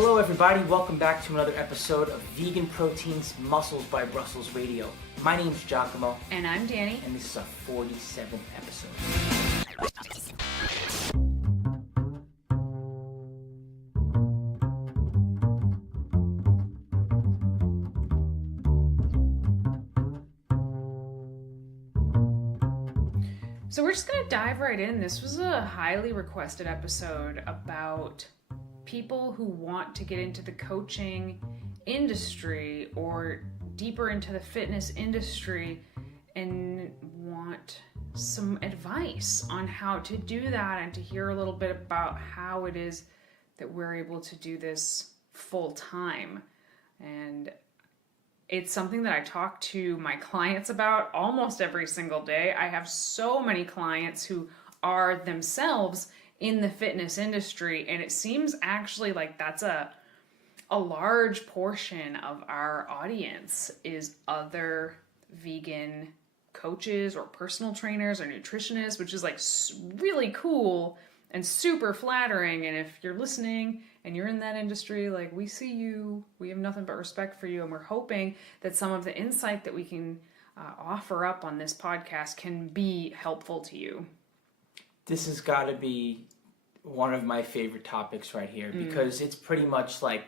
Hello everybody, welcome back to another episode of Vegan Proteins Muscles by Brussels Radio. My name's 𝐃𝐨𝐧'𝐭. And I'm Danny. And this is our 47th episode. So we're just going to dive right in. This was a highly requested episode about people who want to get into the coaching industry or deeper into the fitness industry and want some advice on how to do that and to hear a little bit about how it is that we're able to do this full time. And it's something that I talk to my clients about almost every single day. I have so many clients who are themselves in the fitness industry, and it seems actually like that's a large portion of our audience is other vegan coaches or personal trainers or nutritionists, which is like really cool and super flattering. And if you're listening and you're in that industry, like, we see you, we have nothing but respect for you, and we're hoping that some of the insight that we can offer up on this podcast can be helpful to you. This has got to be one of my favorite topics right here, because it's pretty much like,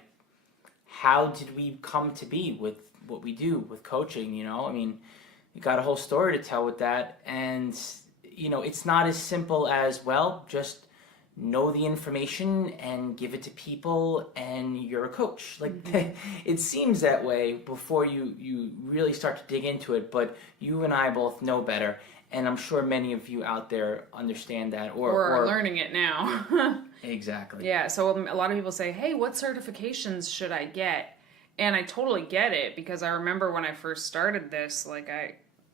how did we come to be with what we do with coaching, you know? I mean, you got a whole story to tell with that, and, you know, it's not as simple as, well, just know the information and give it to people and you're a coach. Like, it seems that way before you really start to dig into it, but you and I both know better, and I'm sure many of you out there understand that or are learning it now. Exactly. Yeah, so a lot of people say, hey, what certifications should I get? And I totally get it, because I remember when I first started this,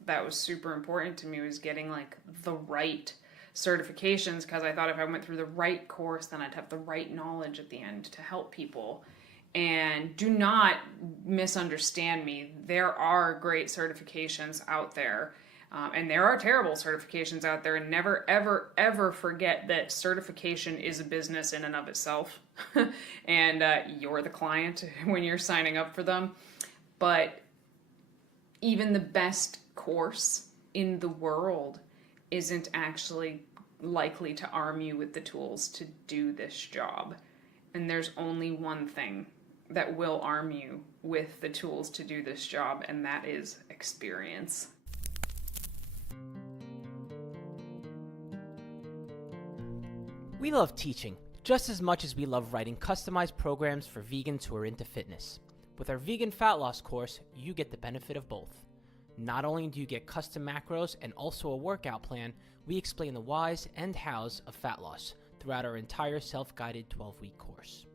that was super important to me, was getting like the right certifications, because I thought if I went through the right course, then I'd have the right knowledge at the end to help people. And do not misunderstand me. There are great certifications out there. And there are terrible certifications out there, and never, ever, ever forget that certification is a business in and of itself. And you're the client when you're signing up for them. But even the best course in the world isn't actually likely to arm you with the tools to do this job. And there's only one thing that will arm you with the tools to do this job, and that is experience. We love teaching just as much as we love writing customized programs for vegans who are into fitness. With our vegan fat loss course, you get the benefit of both. Not only do you get custom macros and also a workout plan, we explain the whys and hows of fat loss throughout our entire self-guided 12-week course.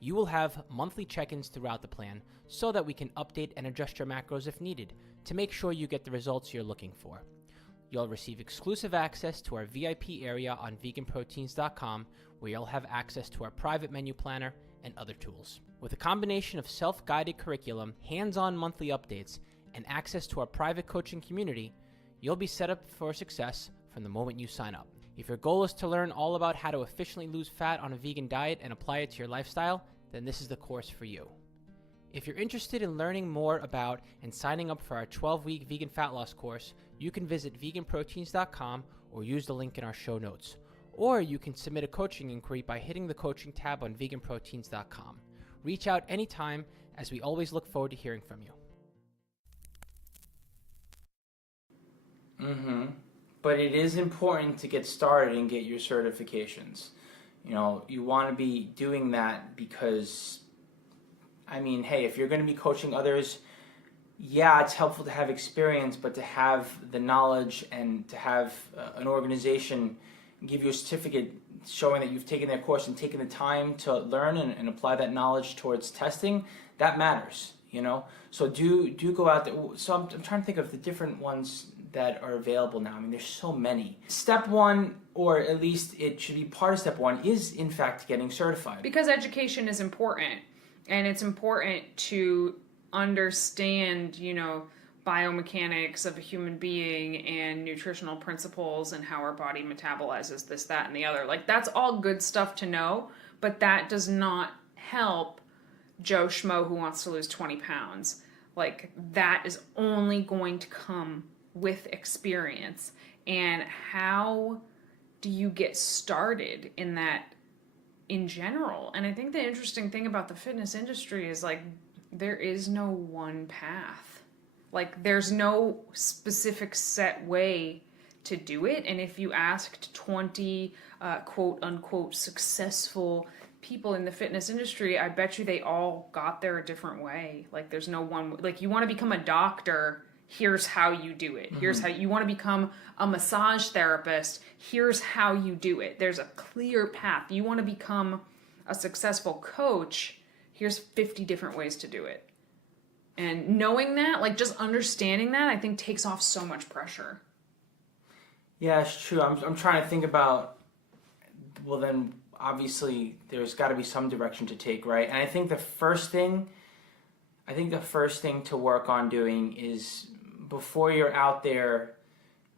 You will have monthly check-ins throughout the plan so that we can update and adjust your macros if needed to make sure you get the results you're looking for. You'll receive exclusive access to our VIP area on VeganProteins.com, where you'll have access to our private menu planner and other tools. With a combination of self-guided curriculum, hands-on monthly updates, and access to our private coaching community, you'll be set up for success from the moment you sign up. If your goal is to learn all about how to efficiently lose fat on a vegan diet and apply it to your lifestyle, then this is the course for you. If you're interested in learning more about and signing up for our 12-week vegan fat loss course, you can visit VeganProteins.com or use the link in our show notes. Or you can submit a coaching inquiry by hitting the coaching tab on VeganProteins.com. Reach out anytime, as we always look forward to hearing from you. But it is important to get started and get your certifications. You know, you want to be doing that because, I mean, hey, if you're going to be coaching others, yeah, it's helpful to have experience, but to have the knowledge and to have an organization give you a certificate showing that you've taken their course and taken the time to learn and apply that knowledge towards testing, that matters, you know? So do go out there. So I'm trying to think of the different ones that are available now. I mean, there's so many. Step one, or at least it should be part of step one, is in fact getting certified. Because education is important, and it's important to understand, you know, biomechanics of a human being and nutritional principles and how our body metabolizes this, that, and the other. Like, that's all good stuff to know, but that does not help Joe Schmo who wants to lose 20 pounds. Like, that is only going to come with experience. And how do you get started in that in general? And I think the interesting thing about the fitness industry is, like, there is no one path. Like, there's no specific set way to do it. And if you asked 20 quote unquote successful people in the fitness industry, I bet you they all got there a different way. Like, there's no one, like, you want to become a doctor, here's how you do it. Here's how you want to become a massage therapist, here's how you do it. There's a clear path. You want to become a successful coach, here's 50 different ways to do it. And knowing that, like, just understanding that, I think takes off so much pressure. Yeah, it's true. I'm trying to think about, well, then obviously there's got to be some direction to take, right? And I think the first thing to work on doing is, before you're out there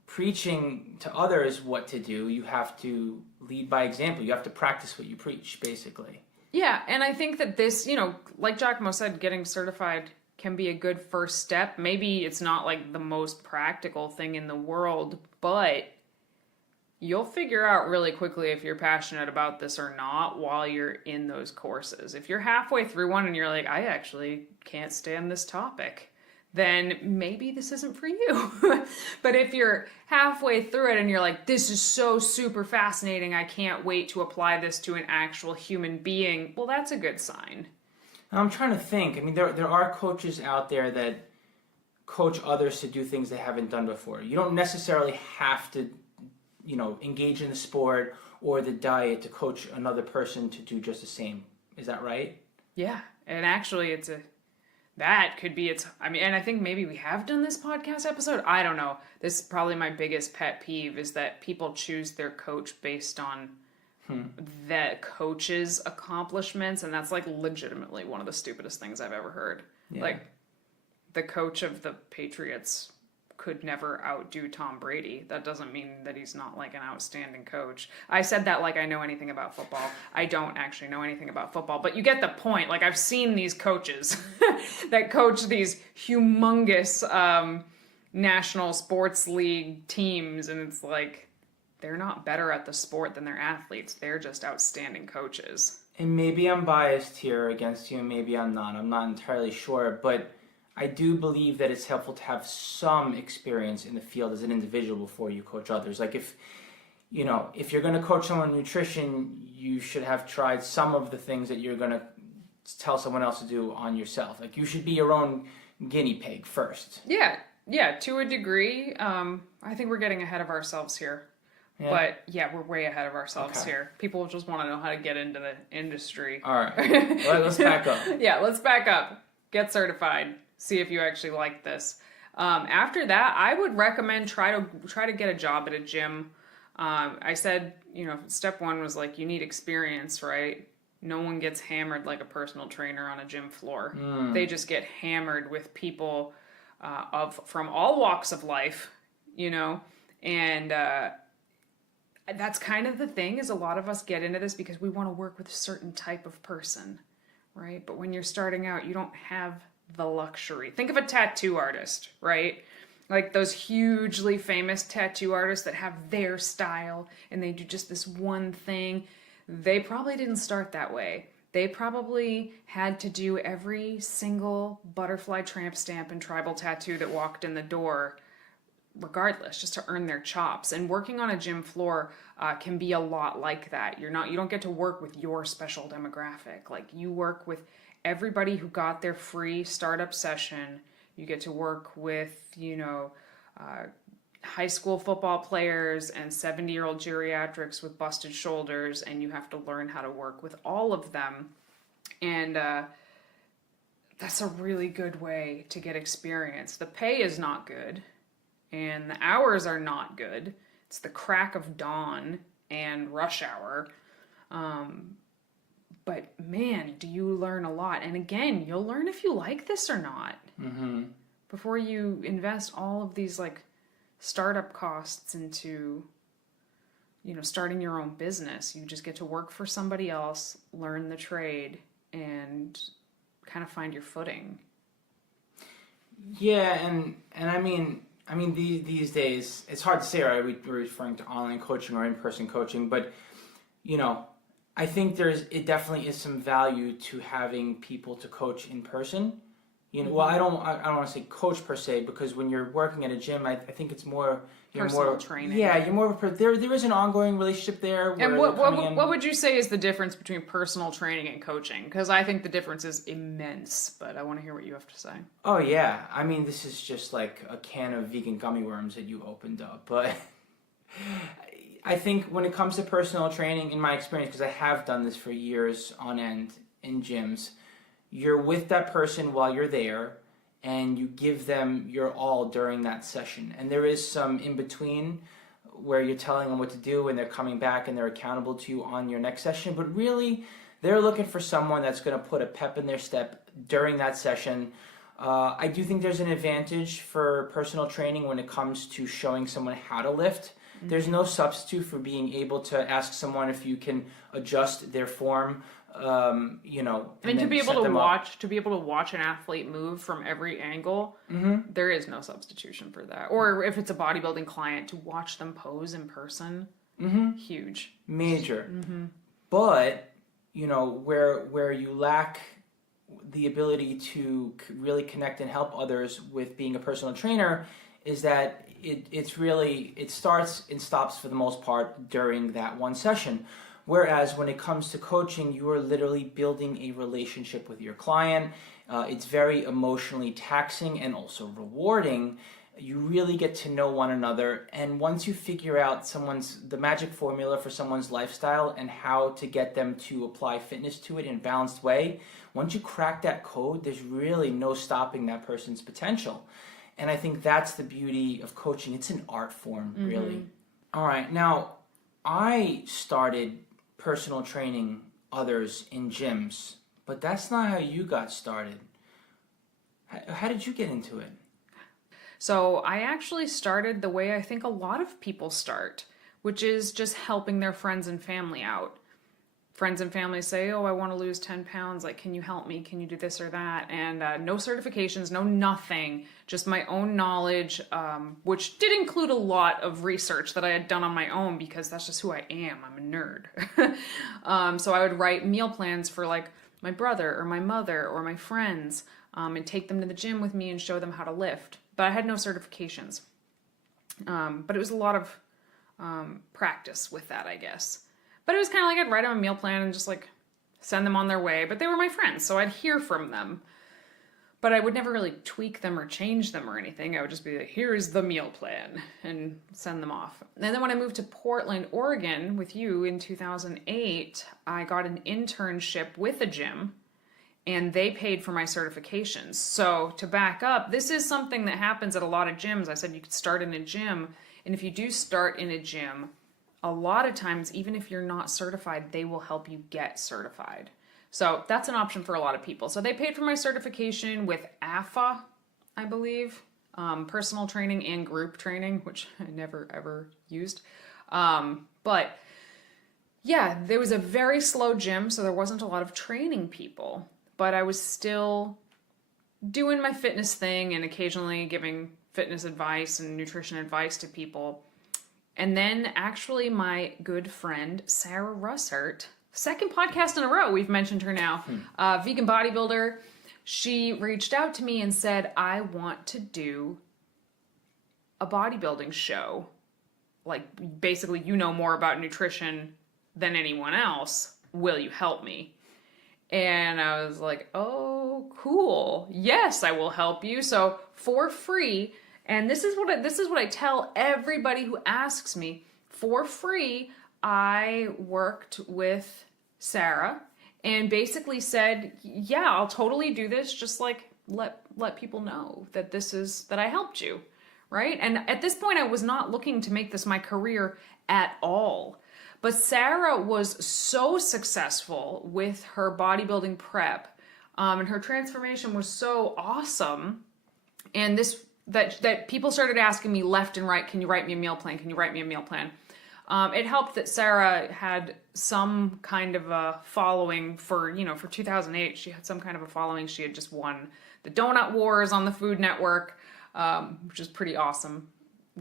preaching to others what to do, you have to lead by example. You have to practice what you preach, basically. Yeah, and I think that this, you know, like 𝐸𝐿𝐵 said, getting certified can be a good first step. Maybe it's not like the most practical thing in the world, but you'll figure out really quickly if you're passionate about this or not while you're in those courses. If you're halfway through one and you're like, I actually can't stand this topic, then maybe this isn't for you. But if you're halfway through it and you're like, this is so super fascinating, I can't wait to apply this to an actual human being, well, that's a good sign. I'm trying to think. I mean, there are coaches out there that coach others to do things they haven't done before. You don't necessarily have to, you know, engage in the sport or the diet to coach another person to do just the same. Is that right? Yeah, and actually and I think maybe we have done this podcast episode. I don't know. This is probably my biggest pet peeve, is that people choose their coach based on the coach's accomplishments, and that's like legitimately one of the stupidest things I've ever heard. Yeah. Like, the coach of the Patriots could never outdo Tom Brady. That doesn't mean that he's not like an outstanding coach. I said that like I know anything about football. I don't actually know anything about football, but you get the point. Like, I've seen these coaches that coach these humongous national sports league teams, and it's like, they're not better at the sport than their athletes. They're just outstanding coaches. And maybe I'm biased here against you, and maybe I'm not. I'm not entirely sure, but I do believe that it's helpful to have some experience in the field as an individual before you coach others. Like, if you're going to coach someone in nutrition, you should have tried some of the things that you're going to tell someone else to do on yourself. Like, you should be your own guinea pig first. Yeah, to a degree. I think we're getting ahead of ourselves here. Yeah. But yeah, we're way ahead of ourselves here. People just want to know how to get into the industry. All right. Let's back up. Yeah, let's back up. Get certified. See if you actually like this. After that, I would recommend try to get a job at a gym. I said, step one was like, you need experience, right? No one gets hammered like a personal trainer on a gym floor. They just get hammered with people from all walks of life, and that's kind of the thing, is a lot of us get into this because we want to work with a certain type of person, right? But when you're starting out, you don't have the luxury. Think of a tattoo artist, right? Like those hugely famous tattoo artists that have their style and they do just this one thing. They probably didn't start that way. They probably had to do every single butterfly tramp stamp and tribal tattoo that walked in the door regardless, just to earn their chops. And working on a gym floor can be a lot like that. You don't get to work with your special demographic. Like, you work with everybody who got their free startup session. You get to work with, high school football players and 70-year-old geriatrics with busted shoulders, and you have to learn how to work with all of them. And that's a really good way to get experience. The pay is not good, and the hours are not good. It's the crack of dawn and rush hour. But man, do you learn a lot. And again, you'll learn if you like this or not. Mm-hmm. Before you invest all of these like startup costs into, starting your own business. You just get to work for somebody else, learn the trade, and kind of find your footing. Yeah, and I mean these days it's hard to say, right? We're referring to online coaching or in-person coaching, but you know, I think it definitely is some value to having people to coach in person. You know, well, I don't want to say coach per se, because when you're working at a gym, I think it's more Personal training. Yeah, you're more of a there is an ongoing relationship there. And what would you say is the difference between personal training and coaching? Because I think the difference is immense, but I want to hear what you have to say. Oh yeah, I mean, this is just like a can of vegan gummy worms that you opened up, but I think when it comes to personal training, in my experience, because I have done this for years on end in gyms, you're with that person while you're there, and you give them your all during that session. And there is some in between where you're telling them what to do and they're coming back and they're accountable to you on your next session. But really, they're looking for someone that's going to put a pep in their step during that session. I do think there's an advantage for personal training when it comes to showing someone how to lift. There's no substitute for being able to ask someone if you can adjust their form. You know, and to be able to watch an athlete move from every angle, there is no substitution for that. Or if it's a bodybuilding client, to watch them pose in person, huge, major. But you know, where you lack the ability to really connect and help others with being a personal trainer is that it starts and stops for the most part during that one session. Whereas when it comes to coaching, you are literally building a relationship with your client. It's very emotionally taxing and also rewarding. You really get to know one another. And once you figure out the magic formula for someone's lifestyle and how to get them to apply fitness to it in a balanced way, once you crack that code, there's really no stopping that person's potential. And I think that's the beauty of coaching. It's an art form, really. All right, now I started personal training others in gyms, but that's not how you got started. How did you get into it? So I actually started the way I think a lot of people start, which is just helping their friends and family out. Friends and family say, oh, I want to lose 10 pounds. Like, can you help me? Can you do this or that? And no certifications, no nothing, just my own knowledge, which did include a lot of research that I had done on my own because that's just who I am. I'm a nerd. So I would write meal plans for like my brother or my mother or my friends and take them to the gym with me and show them how to lift. But I had no certifications. But it was a lot of practice with that, I guess. But it was kind of like I'd write them a meal plan and just like send them on their way. But they were my friends, so I'd hear from them. But I would never really tweak them or change them or anything. I would just be like, here's the meal plan, and send them off. And then when I moved to Portland, Oregon with you in 2008, I got an internship with a gym, and they paid for my certifications. So to back up, this is something that happens at a lot of gyms. I said you could start in a gym, and if you do start in a gym, a lot of times, even if you're not certified, they will help you get certified. So that's an option for a lot of people. So they paid for my certification with AFA, I believe, personal training and group training, which I never ever used. But yeah, there was a very slow gym, so there wasn't a lot of training people, but I was still doing my fitness thing and occasionally giving fitness advice and nutrition advice to people. And then actually my good friend, Sarah Russert, second podcast in a row, we've mentioned her now, vegan bodybuilder, she reached out to me and said, I want to do a bodybuilding show. Like, basically, you know more about nutrition than anyone else. Will you help me? And I was like, oh, cool. Yes, I will help you. So for free. And this is what I tell everybody who asks me. For free, I worked with Sarah and basically said, yeah, I'll totally do this. Just like let people know that that I helped you, right? And at this point, I was not looking to make this my career at all. But Sarah was so successful with her bodybuilding prep, and her transformation was so awesome. And that people started asking me left and right, can you write me a meal plan? Can you write me a meal plan? It helped that Sarah had some kind of a following for 2008. She had some kind of a following. She had just won the Donut Wars on the Food Network, which is pretty awesome.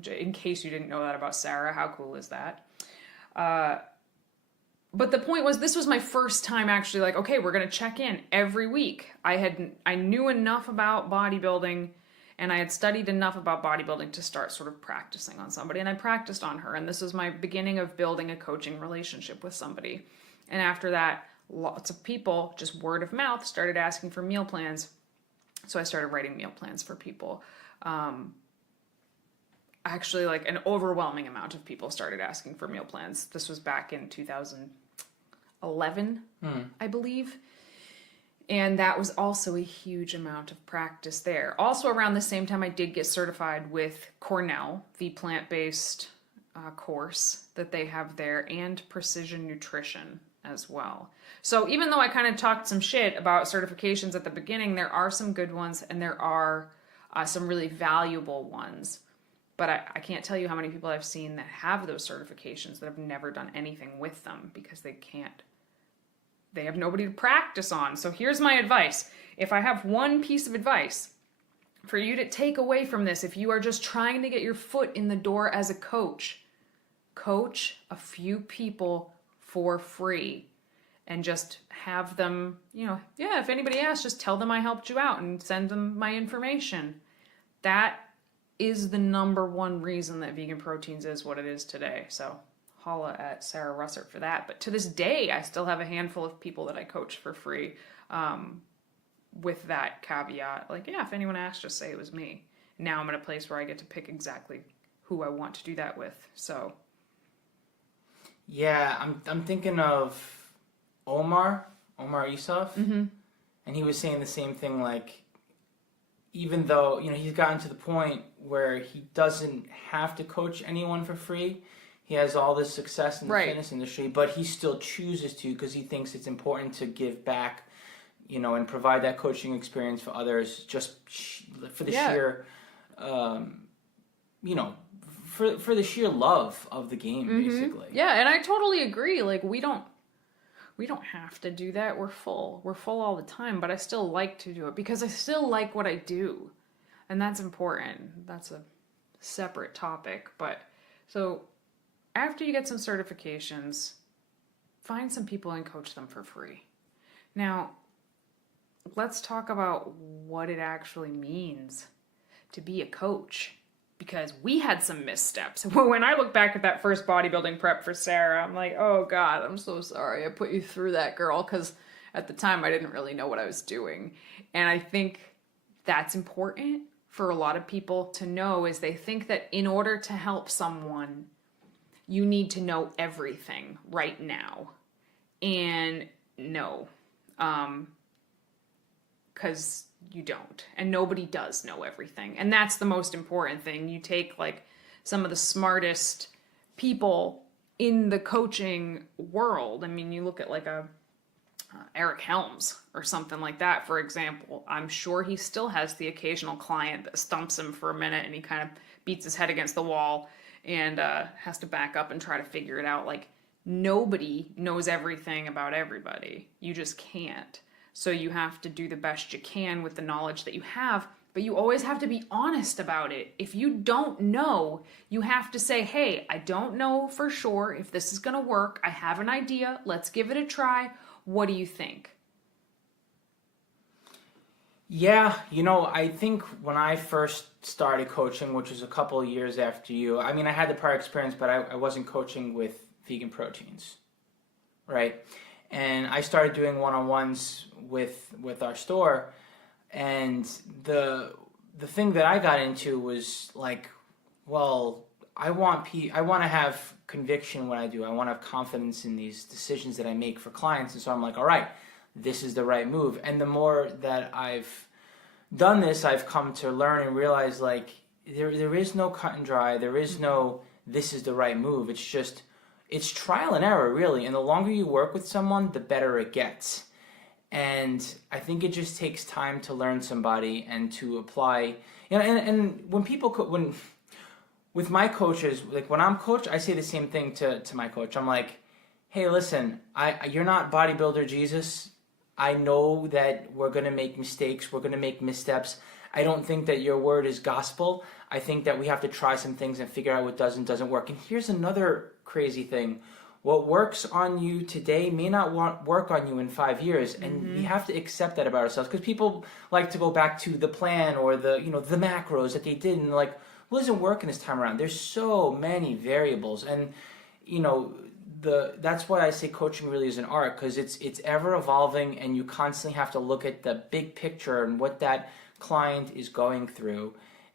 In case you didn't know that about Sarah, how cool is that? But the point was, this was my first time actually like, okay, we're going to check in every week. I knew enough about bodybuilding and I had studied enough about bodybuilding to start sort of practicing on somebody. And I practiced on her. And this was my beginning of building a coaching relationship with somebody. And after that, lots of people, just word of mouth, started asking for meal plans. So I started writing meal plans for people. Actually, like an overwhelming amount of people started asking for meal plans. This was back in 2011, I believe. And that was also a huge amount of practice there. Also around the same time, I did get certified with Cornell, the plant-based course that they have there, and precision nutrition as well. So even though I kind of talked some shit about certifications at the beginning, there are some good ones and there are some really valuable ones. But I can't tell you how many people I've seen that have those certifications that have never done anything with them because they have nobody to practice on. So here's my advice. If I have one piece of advice for you to take away from this, if you are just trying to get your foot in the door as a coach a few people for free and just have them, if anybody asks, just tell them I helped you out and send them my information. That is the number one reason that Vegan Proteins is what it is today. So holla at Sarah Russert for that. But to this day, I still have a handful of people that I coach for free with that caveat. Like, yeah, if anyone asks, just say it was me. Now I'm in a place where I get to pick exactly who I want to do that with. So. Yeah, I'm thinking of Omar Isuf. Mm-hmm. And he was saying the same thing, like, even though, he's gotten to the point where he doesn't have to coach anyone for free. He has all this success in the fitness industry, but he still chooses to because he thinks it's important to give back, and provide that coaching experience for others just for the sheer, for the sheer love of the game, basically. Yeah, and I totally agree. Like, we don't have to do that. We're full all the time, but I still like to do it because I still like what I do. And that's important. That's a separate topic. But so after you get some certifications, find some people and coach them for free. Now, let's talk about what it actually means to be a coach. Because we had some missteps. When I look back at that first bodybuilding prep for Sarah, I'm like, oh God, I'm so sorry I put you through that, girl. Because at the time, I didn't really know what I was doing. And I think that's important for a lot of people to know, is they think that in order to help someone, you need to know everything right now. And no, because you don't, and nobody does know everything, and that's the most important thing. You take like some of the smartest people in the coaching world. I mean, you look at like a Eric Helms or something like that, for example. I'm sure he still has the occasional client that stumps him for a minute and he kind of beats his head against the wall and has to back up and try to figure it out. Like, nobody knows everything about everybody. You just can't. So you have to do the best you can with the knowledge that you have, but you always have to be honest about it. If you don't know, you have to say, hey, I don't know for sure if this is going to work. I have an idea. Let's give it a try. What do you think? Yeah, I think when I first started coaching, which was a couple of years after you, I mean, I had the prior experience, but I wasn't coaching with Vegan Proteins, right? And I started doing one-on-ones with our store, and the thing that I got into was like, well, I want to have conviction in what I do. I want to have confidence in these decisions that I make for clients, and so I'm like, all right, this is the right move. And the more that I've done this, I've come to learn and realize, like, there is no cut and dry. There is no this is the right move. It's trial and error, really. And the longer you work with someone, the better it gets. And I think it just takes time to learn somebody and to apply. And when people with my coaches, like when I'm coach, I say the same thing to my coach. I'm like, hey, listen, you're not bodybuilder Jesus. I know that we're going to make mistakes. We're going to make missteps. I don't think that your word is gospel. I think that we have to try some things and figure out what does and doesn't work. And here's another crazy thing. What works on you today may not work on you in 5 years. And we have to accept that about ourselves, because people like to go back to the plan or the macros that they did, and like, well, it isn't working this time around. There's so many variables. And, that's why I say coaching really is an art, because it's ever evolving, and you constantly have to look at the big picture and what that client is going through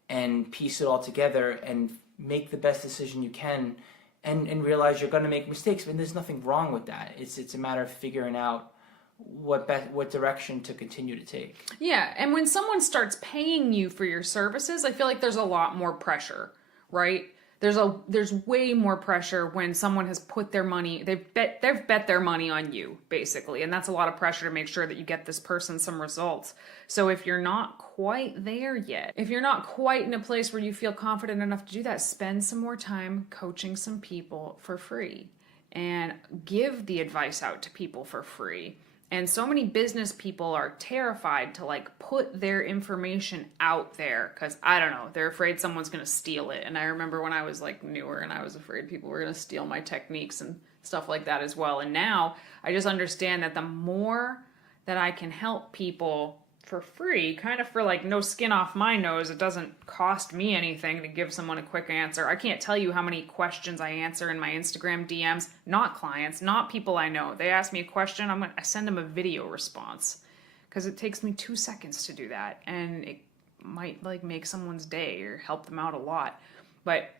and piece it all together and make the best decision you can, and realize you're going to make mistakes, and there's nothing wrong with that. It's a matter of figuring out what direction to continue to take. Yeah, and when someone starts paying you for your services, I feel like there's a lot more pressure, right? There's way more pressure when someone has put their money, they've bet their money on you, basically, and that's a lot of pressure to make sure that you get this person some results. So if you're not quite there yet, if you're not quite in a place where you feel confident enough to do that, spend some more time coaching some people for free and give the advice out to people for free. And so many business people are terrified to like put their information out there because, I don't know, they're afraid someone's going to steal it. And I remember when I was like newer and I was afraid people were going to steal my techniques and stuff like that as well. And now I just understand that the more that I can help people for free, kind of for like no skin off my nose, it doesn't cost me anything to give someone a quick answer. I can't tell you how many questions I answer in my Instagram DMs, not clients, not people I know. They ask me a question, I send them a video response because it takes me 2 seconds to do that, and it might like make someone's day or help them out a lot. But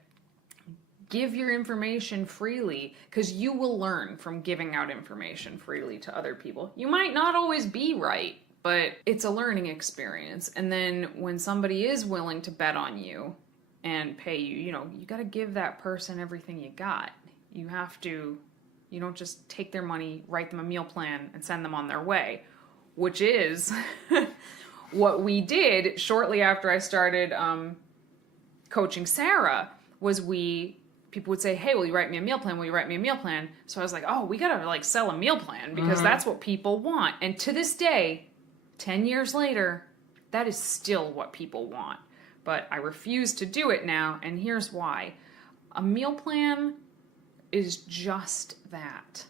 give your information freely, because you will learn from giving out information freely to other people. You might not always be right, but it's a learning experience. And then when somebody is willing to bet on you and pay you, you got to give that person everything you got. You don't just take their money, write them a meal plan, and send them on their way, which is what we did shortly after I started coaching Sarah. People would say, hey, will you write me a meal plan? Will you write me a meal plan? So I was like, oh, we got to like sell a meal plan, because that's what people want. And to this day, 10 years later, that is still what people want. But I refuse to do it now, and here's why. A meal plan is just that.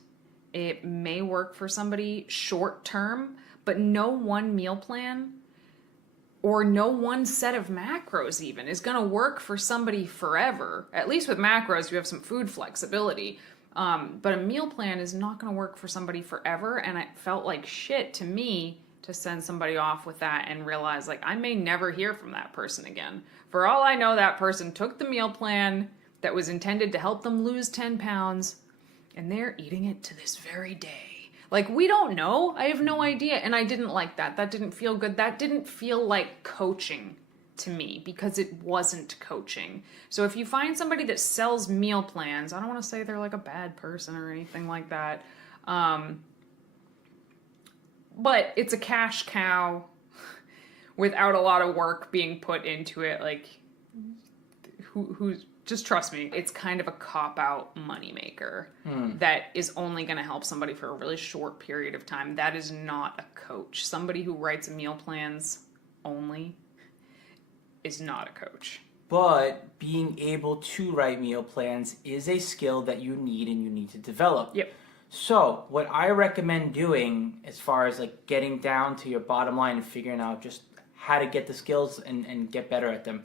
It may work for somebody short term, but no one meal plan or no one set of macros even is going to work for somebody forever. At least with macros, you have some food flexibility. But a meal plan is not going to work for somebody forever, and it felt like shit to me to send somebody off with that and realize like I may never hear from that person again. For all I know, that person took the meal plan that was intended to help them lose 10 pounds and they're eating it to this very day. Like, we don't know. I have no idea. And I didn't like that. That didn't feel good. That didn't feel like coaching to me, because it wasn't coaching. So if you find somebody that sells meal plans, I don't want to say they're like a bad person or anything like that. But it's a cash cow without a lot of work being put into it. Like, who's just trust me, it's kind of a cop-out moneymaker that is only going to help somebody for a really short period of time. That is not a coach. Somebody who writes meal plans only is not a coach. But being able to write meal plans is a skill that you need and you need to develop. Yep. So what I recommend doing, as far as like getting down to your bottom line and figuring out just how to get the skills and get better at them.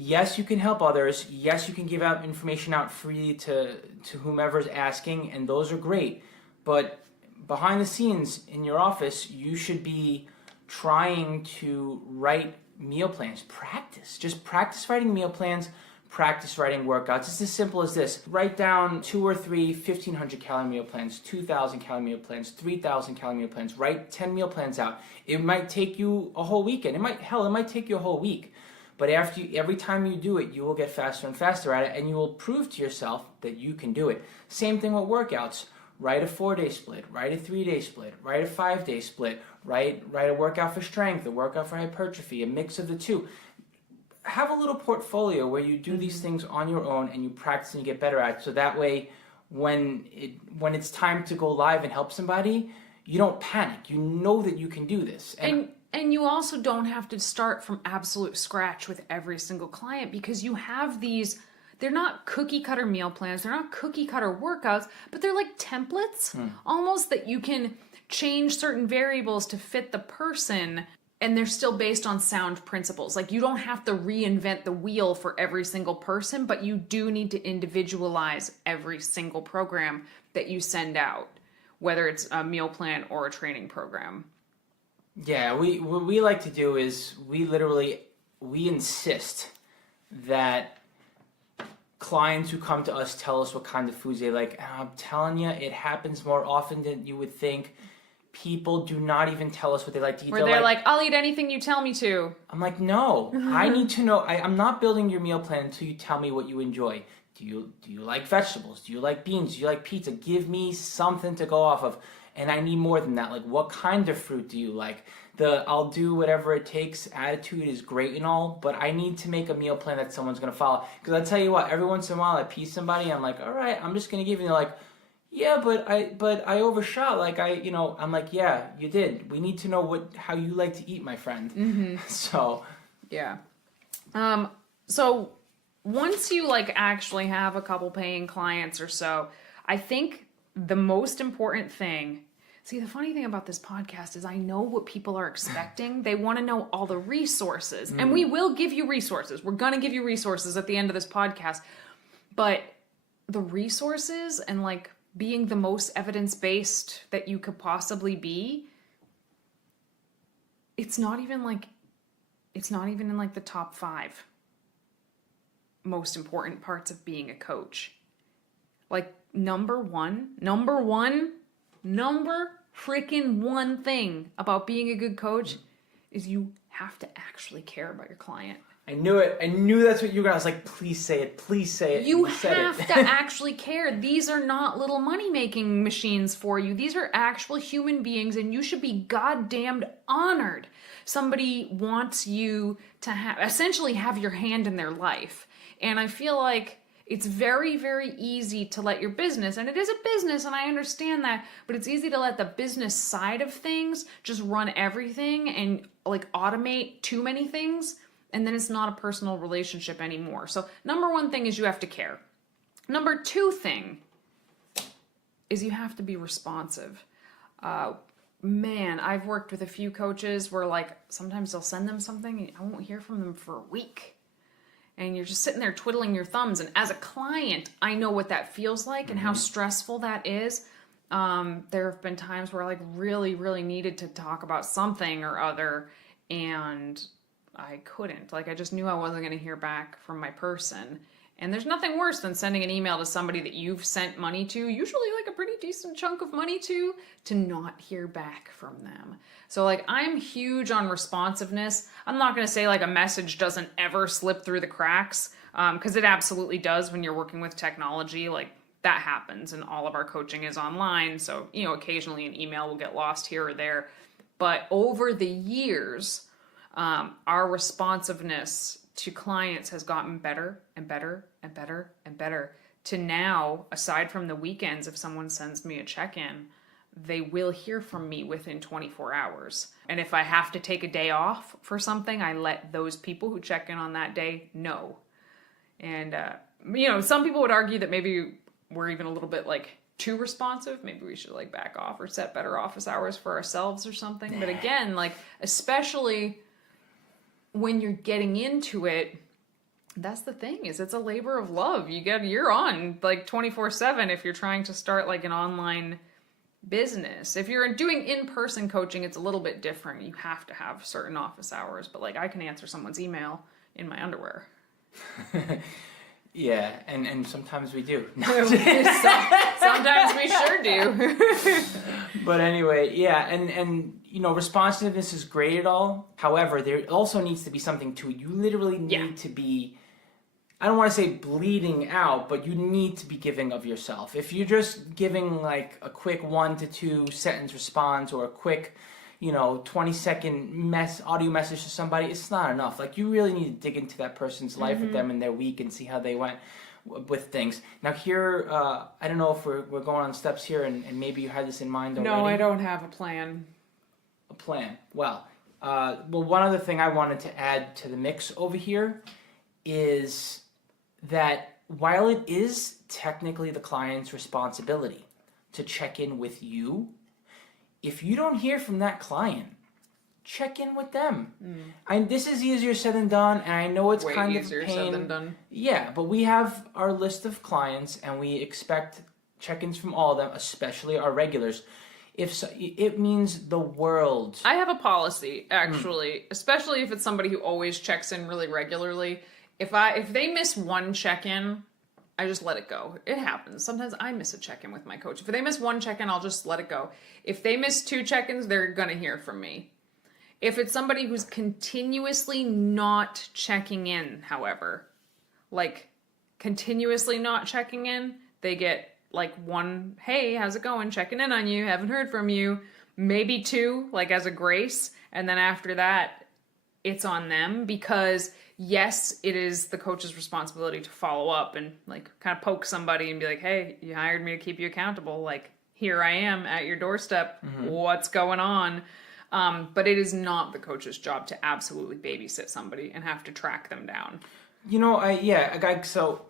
Yes, you can help others. Yes, you can give out information out freely to whomever's asking, and those are great. But behind the scenes in your office, you should be trying to write meal plans. Just practice writing meal plans. Practice writing workouts. It's as simple as this. Write down 2 or 3 1,500 calorie meal plans, 2,000 calorie meal plans, 3,000 calorie meal plans. Write 10 meal plans out. It might take you a whole weekend. It might take you a whole week. But every time you do it, you will get faster and faster at it, and you will prove to yourself that you can do it. Same thing with workouts. Write a 4-day split, write a 3-day split, write a 5-day split, write a workout for strength, a workout for hypertrophy, a mix of the two. have a little portfolio where you do these things on your own and you practice and you get better at it. So that way, when it's time to go live and help somebody, you don't panic. You know that you can do this. And you also don't have to start from absolute scratch with every single client, because you have these, they're not cookie cutter meal plans, they're not cookie cutter workouts, but they're like templates almost, that you can change certain variables to fit the person, and they're still based on sound principles. Like, you don't have to reinvent the wheel for every single person, but you do need to individualize every single program that you send out, whether it's a meal plan or a training program. Yeah, what we like to do is we insist that clients who come to us tell us what kind of foods they like. And I'm telling you, it happens more often than you would think. People do not even tell us what they like to eat. Where they're like, I'll eat anything you tell me to. I'm like, no, I need to know. I'm not building your meal plan until you tell me what you enjoy. Do you like vegetables? Do you like beans? Do you like pizza? Give me something to go off of. And I need more than that. Like, what kind of fruit do you like? I'll do whatever it takes attitude is great and all, but I need to make a meal plan that someone's going to follow. Because I tell you what, every once in a while I piece somebody, I'm like, all right, I'm just going to give you, and they're like, yeah, but I overshot. Like, I'm like, yeah, you did. We need to know how you like to eat, my friend. Mm-hmm. So. Yeah. So once you like actually have a couple paying clients or so, I think the most important thing, see, the funny thing about this podcast is I know what people are expecting. They want to know all the resources, and we will give you resources. We're going to give you resources at the end of this podcast, but the resources and like being the most evidence-based that you could possibly be, it's not even in like the top 5 most important parts of being a coach. Like, number freaking one thing about being a good coach is you have to actually care about your client. I knew it. I knew that's what you were going to. I was like, please say it. Please say it. You have to actually care. These are not little money-making machines for you. These are actual human beings, and you should be goddamned honored. Somebody wants you to essentially have your hand in their life. And I feel like it's very, very easy to let your business, and it is a business, and I understand that, but it's easy to let the business side of things just run everything and like automate too many things, and then it's not a personal relationship anymore. So number 1 thing is you have to care. Number 2 thing is you have to be responsive. Man, I've worked with a few coaches where like sometimes they'll send them something and I won't hear from them for a week. And you're just sitting there twiddling your thumbs. And as a client, I know what that feels like and how stressful that is. There have been times where I like really, really needed to talk about something or other, and I couldn't. Like, I just knew I wasn't going to hear back from my person. And there's nothing worse than sending an email to somebody that you've sent money to, usually like a pretty decent chunk of money to not hear back from them. So like, I'm huge on responsiveness. I'm not going to say like a message doesn't ever slip through the cracks, because it absolutely does when you're working with technology. Like, that happens, and all of our coaching is online. So, occasionally an email will get lost here or there. But over the years, our responsiveness to clients has gotten better and better and better and better, to now, aside from the weekends, if someone sends me a check-in, they will hear from me within 24 hours. And if I have to take a day off for something, I let those people who check in on that day know. And, some people would argue that maybe we're even a little bit like too responsive. Maybe we should like back off or set better office hours for ourselves or something. But again, like, especially when you're getting into it, that's the thing, is it's a labor of love. You're on like 24/7 if you're trying to start like an online business. If you're doing in-person coaching, it's a little bit different. You have to have certain office hours, but like, I can answer someone's email in my underwear. Yeah, and sometimes we do. Sometimes we sure do. But anyway, yeah, and responsiveness is great at all. However, there also needs to be something to it. You literally need to be, I don't want to say bleeding out, but you need to be giving of yourself. If you're just giving like a quick 1 to 2 sentence response, or a quick, 20-second audio message to somebody, it's not enough. Like, you really need to dig into that person's life with them and their week and see how they went with things. Now here, I don't know if we're going on steps here, and maybe you had this in mind already. No, I don't have a plan. A plan. Well, one other thing I wanted to add to the mix over here is that while it is technically the client's responsibility to check in with you, if you don't hear from that client, check in with them. This is easier said than done, and I know it's Way kind of easier a pain. said than done. Yeah, but we have our list of clients, and we expect check-ins from all of them, especially our regulars. If so, it means the world. I have a policy, actually, especially if it's somebody who always checks in really regularly. If they miss one check-in, I just let it go. It happens. Sometimes I miss a check-in with my coach. If they miss one check-in, I'll just let it go. If they miss 2 check-ins, they're going to hear from me. If it's somebody who's continuously not checking in, however, like continuously not checking in, they get like 1, hey, how's it going? Checking in on you, haven't heard from you. Maybe 2, like as a grace. And then after that, it's on them, because yes, it is the coach's responsibility to follow up and like kind of poke somebody and be like, hey, you hired me to keep you accountable. Like, here I am at your doorstep. What's going on? But it is not the coach's job to absolutely babysit somebody and have to track them down. So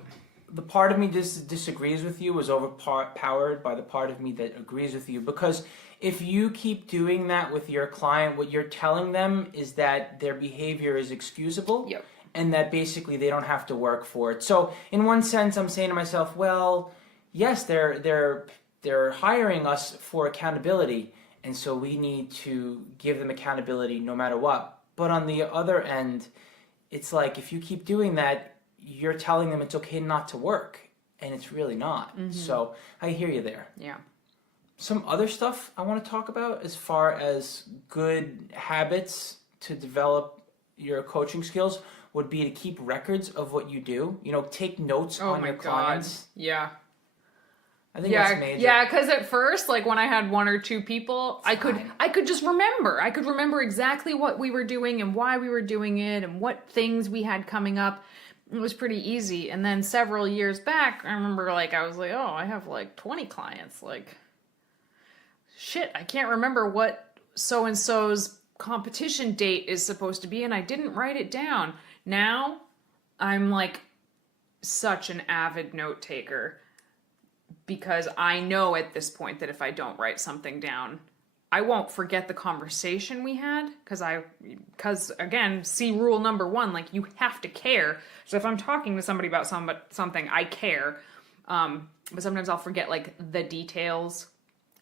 the part of me disagrees with you is overpowered by the part of me that agrees with you, because if you keep doing that with your client, what you're telling them is that their behavior is excusable. Yep. And that basically they don't have to work for it. So in one sense, I'm saying to myself, well, yes, they're hiring us for accountability, and so we need to give them accountability no matter what. But on the other end, it's like, if you keep doing that, you're telling them it's okay not to work, and it's really not. So I hear you there. Yeah. Some other stuff I want to talk about as far as good habits to develop your coaching skills would be to keep records of what you do. Take notes on your clients. Yeah. I think that's major. Yeah, because at first, like when I had 1 or 2 people, I could just remember. I could remember exactly what we were doing and why we were doing it and what things we had coming up. It was pretty easy. And then several years back, I remember I was like, oh, I have 20 clients. Like, shit, I can't remember what so-and-so's competition date is supposed to be, and I didn't write it down. Now, I'm such an avid note taker, because I know at this point that if I don't write something down, I won't forget the conversation we had, because again, see rule number 1, you have to care. So if I'm talking to somebody about something, I care. But sometimes I'll forget the details.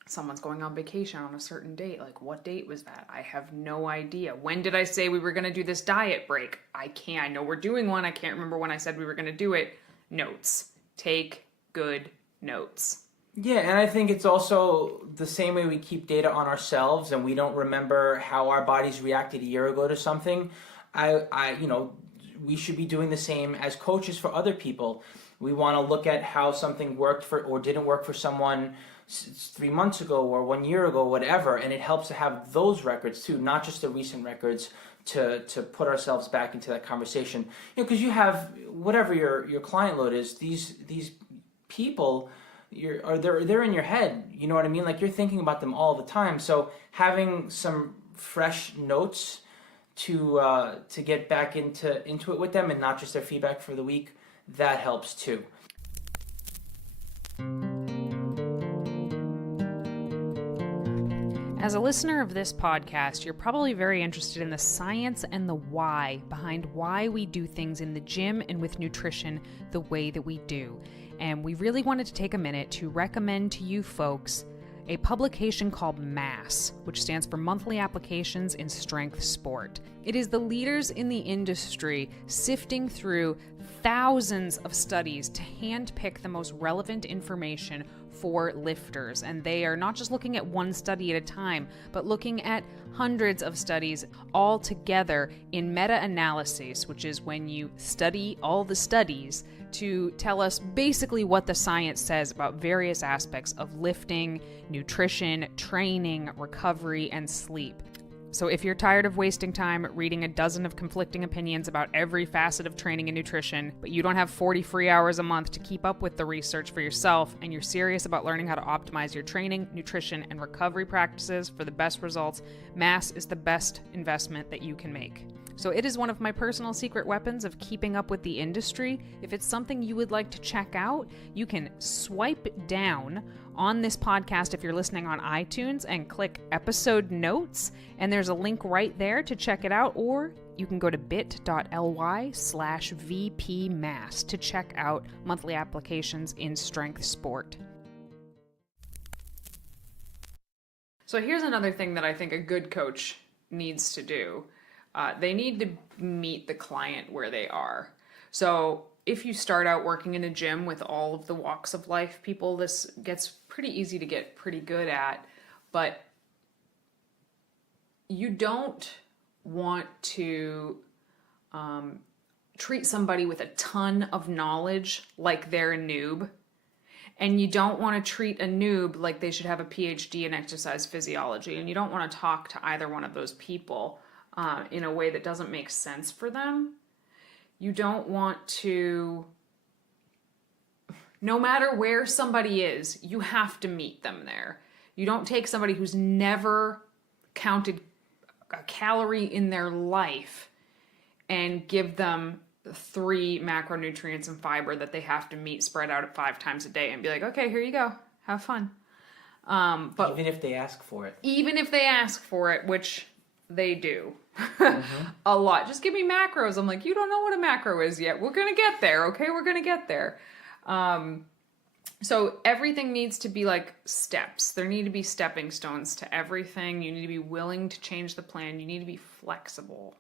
Someone's going on vacation on a certain date. What date was that? I have no idea. When did I say we were going to do this diet break? I know we're doing one. I can't remember when I said we were going to do it. Notes. Take good notes. Yeah, and I think it's also the same way we keep data on ourselves and we don't remember how our bodies reacted a year ago to something. We should be doing the same as coaches for other people. We want to look at how something worked for or didn't work for someone 3 months ago or 1 year ago, whatever, and it helps to have those records too, not just the recent records, to put ourselves back into that conversation. Because you have whatever your client load is, these people, they're in your head. You know what I mean? You're thinking about them all the time. So having some fresh notes to get back into it with them, and not just their feedback for the week, that helps too. As a listener of this podcast, you're probably very interested in the science and the why behind why we do things in the gym and with nutrition the way that we do. And we really wanted to take a minute to recommend to you folks a publication called MASS, which stands for Monthly Applications in Strength Sport. It is the leaders in the industry sifting through thousands of studies to handpick the most relevant information for lifters. And they are not just looking at one study at a time, but looking at hundreds of studies all together in meta-analysis, which is when you study all the studies to tell us basically what the science says about various aspects of lifting, nutrition, training, recovery, and sleep. So if you're tired of wasting time reading a dozen of conflicting opinions about every facet of training and nutrition, but you don't have 40 free hours a month to keep up with the research for yourself, and you're serious about learning how to optimize your training, nutrition, and recovery practices for the best results, mass is the best investment that you can make. So it is one of my personal secret weapons of keeping up with the industry. If it's something you would like to check out, you can swipe down on this podcast if you're listening on iTunes and click episode notes, and there's a link right there to check it out, or you can go to bit.ly/VPMass to check out monthly applications in strength sport. So here's another thing that I think a good coach needs to do. They need to meet the client where they are. So if you start out working in a gym with all of the walks of life people, this gets pretty easy to get pretty good at, but you don't want to treat somebody with a ton of knowledge like they're a noob. And you don't want to treat a noob like they should have a PhD in exercise physiology. And you don't want to talk to either one of those people in a way that doesn't make sense for them. You don't want to, no matter where somebody is, you have to meet them there. You don't take somebody who's never counted a calorie in their life and give them 3 macronutrients and fiber that they have to meet spread out at 5 times a day and be like, okay, here you go, have fun. But even if they ask for it. Even if they ask for it, which they do a lot. Just give me macros. I'm like, you don't know what a macro is yet. We're going to get there. Okay. We're going to get there. So everything needs to be like steps. There need to be stepping stones to everything. You need to be willing to change the plan. You need to be flexible.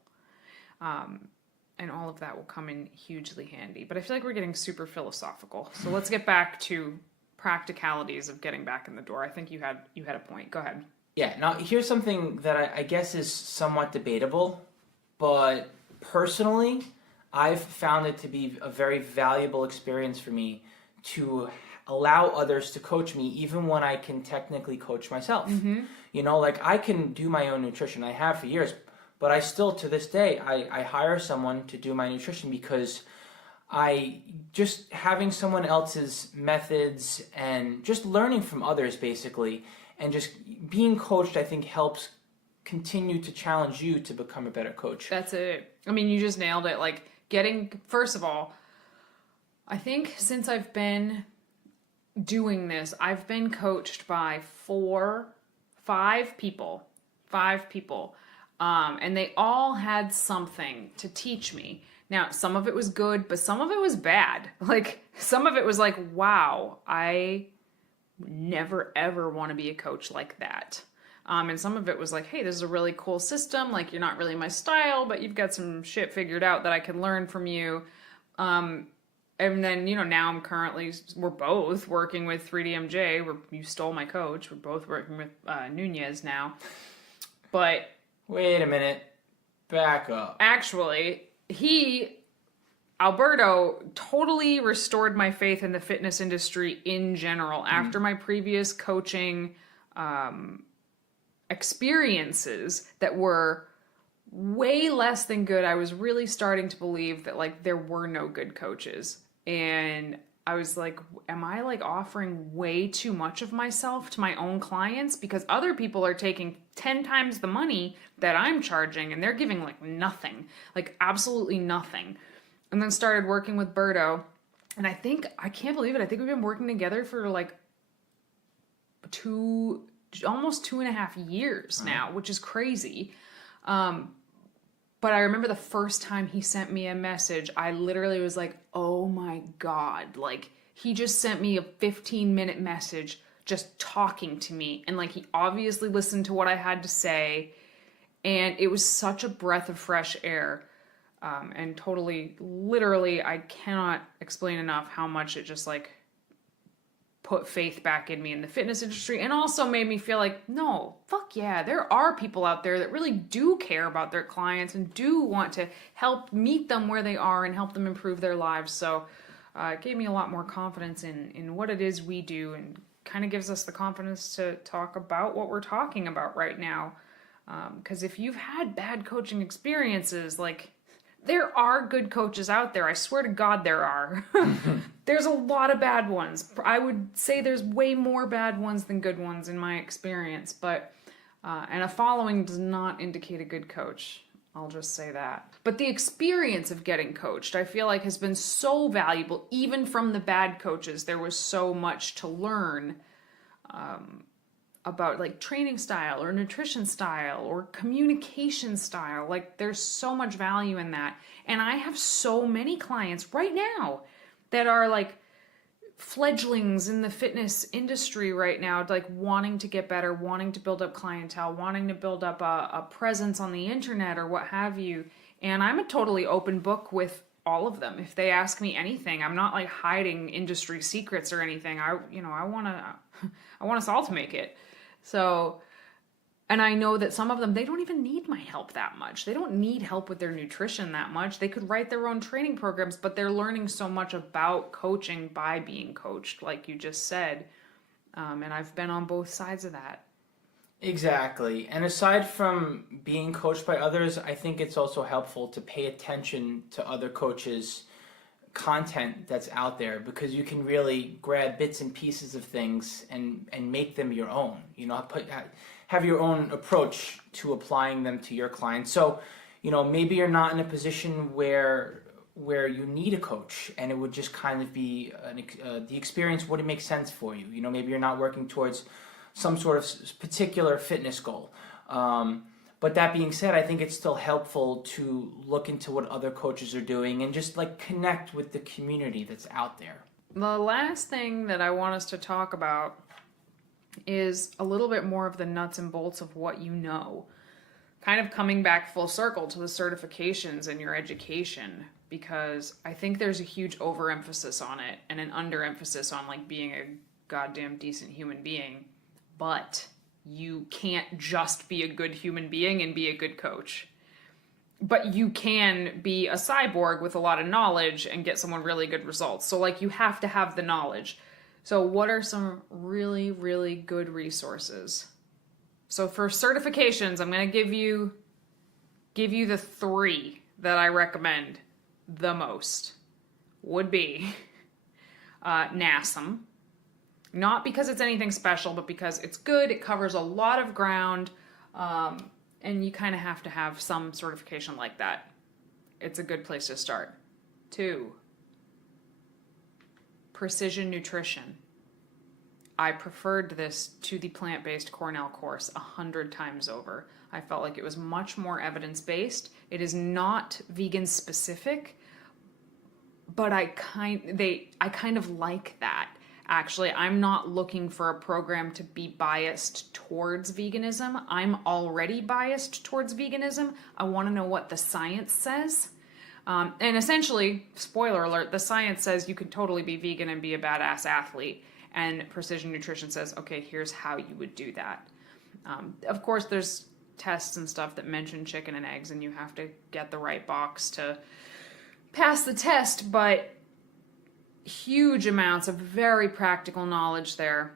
And all of that will come in hugely handy. But I feel like we're getting super philosophical. So let's get back to practicalities of getting back in the door. I think you had a point. Go ahead. Yeah, now here's something that I guess is somewhat debatable, but personally, I've found it to be a very valuable experience for me to allow others to coach me even when I can technically coach myself. You know, like I can do my own nutrition. I have for years, but I still, to this day, I hire someone to do my nutrition because just having someone else's methods and just learning from others basically, and just being coached, I think, helps continue to challenge you to become a better coach. That's it. I mean, you just nailed it. Like first of all, I think since I've been doing this, I've been coached by 5 people. And they all had something to teach me. Now, some of it was good, but some of it was bad. Like, some of it was like, wow, I never ever want to be a coach like that. And some of it was like, hey, this is a really cool system. Like, you're not really my style, but you've got some shit figured out that I can learn from you. And then, now we're both working with 3DMJ. You stole my coach. We're both working with Nunez now. But wait a minute. Back up. Actually, Alberto totally restored my faith in the fitness industry in general. After my previous coaching experiences that were way less than good, I was really starting to believe that like there were no good coaches. And I was like, am I like offering way too much of myself to my own clients? Because other people are taking 10 times the money that I'm charging and they're giving like nothing, like absolutely nothing. And then started working with Berto. And I can't believe it, I think we've been working together for like almost 2.5 years now, which is crazy. But I remember the first time he sent me a message, I literally was like, oh my God. Like, he just sent me a 15-minute message just talking to me. And like, he obviously listened to what I had to say. And it was such a breath of fresh air. And totally, literally, I cannot explain enough how much it just like put faith back in me in the fitness industry, and also made me feel like, no, fuck yeah, there are people out there that really do care about their clients and do want to help meet them where they are and help them improve their lives. So it gave me a lot more confidence in what it is we do, and kind of gives us the confidence to talk about what we're talking about right now. Because if you've had bad coaching experiences, like, there are good coaches out there. I swear to God there are. There's a lot of bad ones. I would say there's way more bad ones than good ones in my experience. But, and a following does not indicate a good coach. I'll just say that. But the experience of getting coached, I feel like, has been so valuable. Even from the bad coaches, there was so much to learn about, like, training style or nutrition style or communication style. Like, there's so much value in that. And I have so many clients right now that are, like, fledglings in the fitness industry right now, like, wanting to get better, wanting to build up clientele, wanting to build up a presence on the internet or what have you. And I'm a totally open book with all of them. If they ask me anything, I'm not, like, hiding industry secrets or anything. I want us all to make it. So, and I know that some of them, they don't even need my help that much. They don't need help with their nutrition that much. They could write their own training programs, but they're learning so much about coaching by being coached, like you just said. And I've been on both sides of that. Exactly. And aside from being coached by others, I think it's also helpful to pay attention to other coaches' content that's out there, because you can really grab bits and pieces of things and make them your own. Have your own approach to applying them to your clients. So, maybe you're not in a position where you need a coach, and it would just kind of be the experience wouldn't make sense for you. Maybe you're not working towards some sort of particular fitness goal. But that being said, I think it's still helpful to look into what other coaches are doing and just, like, connect with the community that's out there. The last thing that I want us to talk about is a little bit more of the nuts and bolts of what you know. Kind of coming back full circle to the certifications and your education, because I think there's a huge overemphasis on it and an underemphasis on, like, being a goddamn decent human being. But you can't just be a good human being and be a good coach. But you can be a cyborg with a lot of knowledge and get someone really good results. So, like, you have to have the knowledge. So what are some really, really good resources? So for certifications, I'm going to give you the 3 that I recommend the most. Would be NASM. Not because it's anything special, but because it's good, it covers a lot of ground, and you kind of have to have some certification like that. It's a good place to start. 2, Precision Nutrition. I preferred this to the plant-based Cornell course 100 times over. I felt like it was much more evidence-based. It is not vegan specific, but I kind of like that. Actually, I'm not looking for a program to be biased towards veganism. I'm already biased towards veganism. I want to know what the science says. And essentially, spoiler alert, the science says you could totally be vegan and be a badass athlete. And Precision Nutrition says, okay, here's how you would do that. Of course, there's tests and stuff that mention chicken and eggs, and you have to get the right box to pass the test, but huge amounts of very practical knowledge there.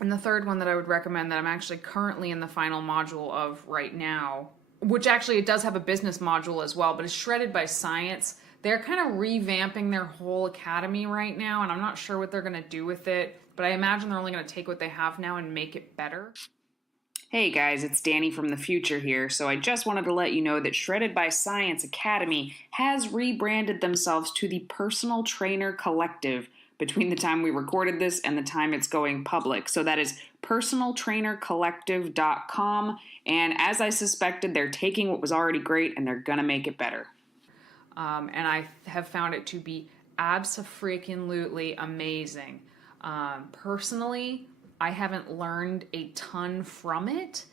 And the third one that I would recommend, that I'm actually currently in the final module of right now, which actually it does have a business module as well, but it's Shredded by Science. They're kind of revamping their whole academy right now, and I'm not sure what they're going to do with it, but I imagine they're only going to take what they have now and make it better. Hey guys, it's Danny from the future here, so I just wanted to let you know that Shredded by Science Academy has rebranded themselves to the Personal Trainer Collective between the time we recorded this and the time it's going public. So that is personaltrainercollective.com, and as I suspected, they're taking what was already great and they're gonna make it better. And I have found it to be abso-freaking-lutely amazing. Personally, I haven't learned a ton from it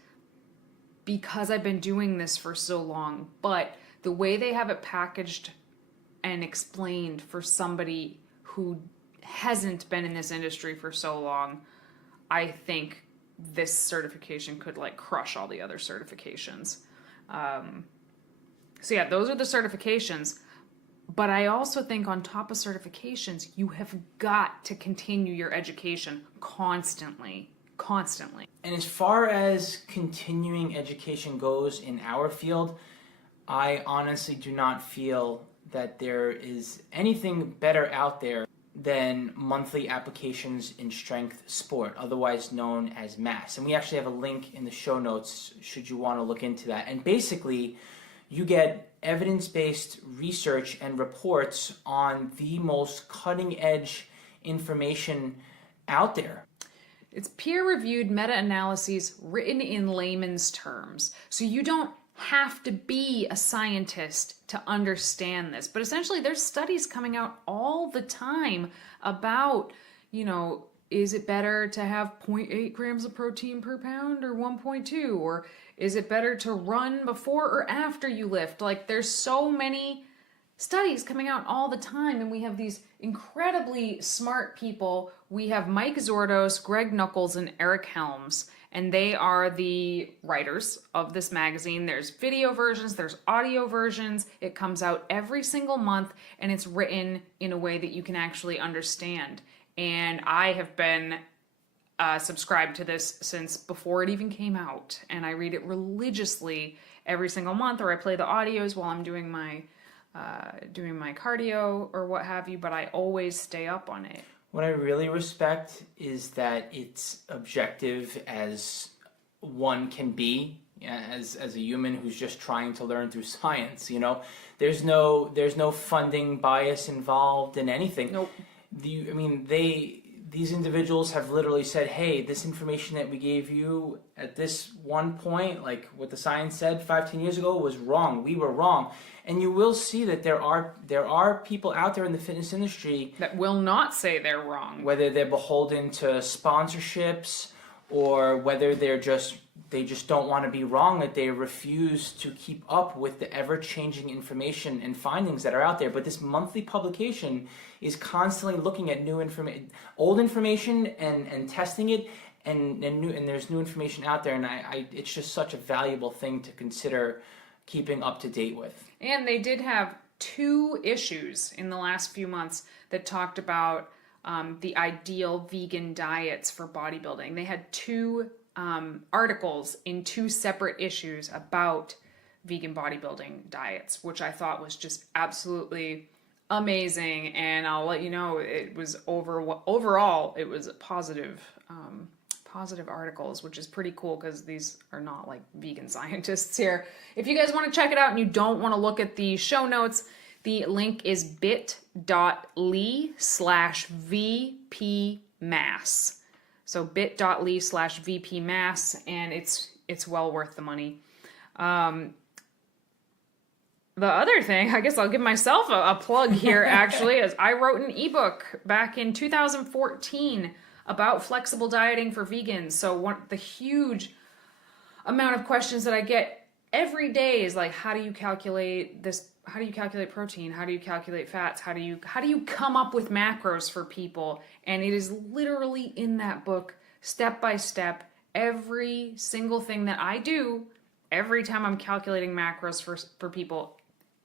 because I've been doing this for so long, but the way they have it packaged and explained for somebody who hasn't been in this industry for so long, I think this certification could, like, crush all the other certifications. So yeah, those are the certifications. But I also think on top of certifications, you have got to continue your education constantly. constantly. And as far as continuing education goes in our field, I honestly do not feel that there is anything better out there than monthly applications in strength sport, otherwise known as MASS. And we actually have a link in the show notes should you want to look into that. And basically, you get evidence-based research and reports on the most cutting-edge information out there. It's peer-reviewed meta-analyses written in layman's terms. So you don't have to be a scientist to understand this. But essentially, there's studies coming out all the time about, is it better to have 0.8 grams of protein per pound or 1.2? Or is it better to run before or after you lift? Like, there's so many studies coming out all the time, and we have these incredibly smart people. We have Mike Zourdos, Greg Nuckols, and Eric Helms, and they are the writers of this magazine. There's video versions, there's audio versions. It comes out every single month, and it's written in a way that you can actually understand. And I have been subscribed to this since before it even came out, and I read it religiously every single month, or I play the audios while I'm doing my cardio or what have you, but I always stay up on it. What I really respect is that it's objective as one can be, as a human who's just trying to learn through science. There's no funding bias involved in anything. Nope. These individuals have literally said, hey, this information that we gave you at this one point, like what the science said 5-10 years ago, was wrong. We were wrong. And you will see that there are people out there in the fitness industry that will not say they're wrong. Whether they're beholden to sponsorships or whether they just don't want to be wrong, that they refuse to keep up with the ever-changing information and findings that are out there. But this monthly publication is constantly looking at new information, old information, and testing it, and there's new information out there, and it's just such a valuable thing to consider keeping up to date with. And they did have 2 issues in the last few months that talked about the ideal vegan diets for bodybuilding. They had 2 articles in 2 separate issues about vegan bodybuilding diets, which I thought was just absolutely amazing. And I'll let you know, it was overall it was positive articles, which is pretty cool because these are not like vegan scientists here. If you guys want to check it out and you don't want to look at the show notes, the link is bit.ly/VPMass. So bit.ly/VPMass, and it's well worth the money. The other thing, I guess I'll give myself a plug here actually, is I wrote an ebook back in 2014 about flexible dieting for vegans. So the huge amount of questions that I get every day is like, how do you calculate this? How do you calculate protein? How do you calculate fats? How do you come up with macros for people? And it is literally in that book, step by step, every single thing that I do, every time I'm calculating macros for people,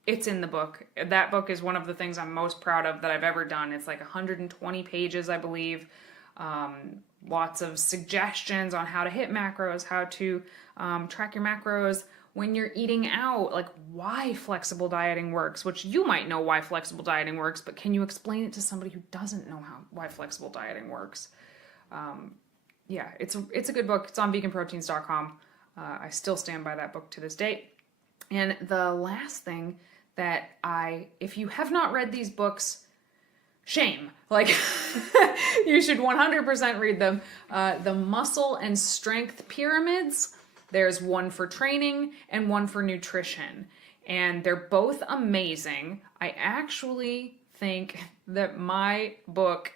it's in the book. That book is one of the things I'm most proud of that I've ever done. It's like 120 pages, I believe. Lots of suggestions on how to hit macros, how to track your macros when you're eating out, like why flexible dieting works, which you might know why flexible dieting works, but can you explain it to somebody who doesn't know why flexible dieting works? Yeah, it's a good book. It's on VeganProteins.com. I still stand by that book to this date. And the last thing that if you have not read these books, shame. Like, you should 100% read them. The Muscle and Strength Pyramids. There's one for training and one for nutrition. And they're both amazing. I actually think that my book,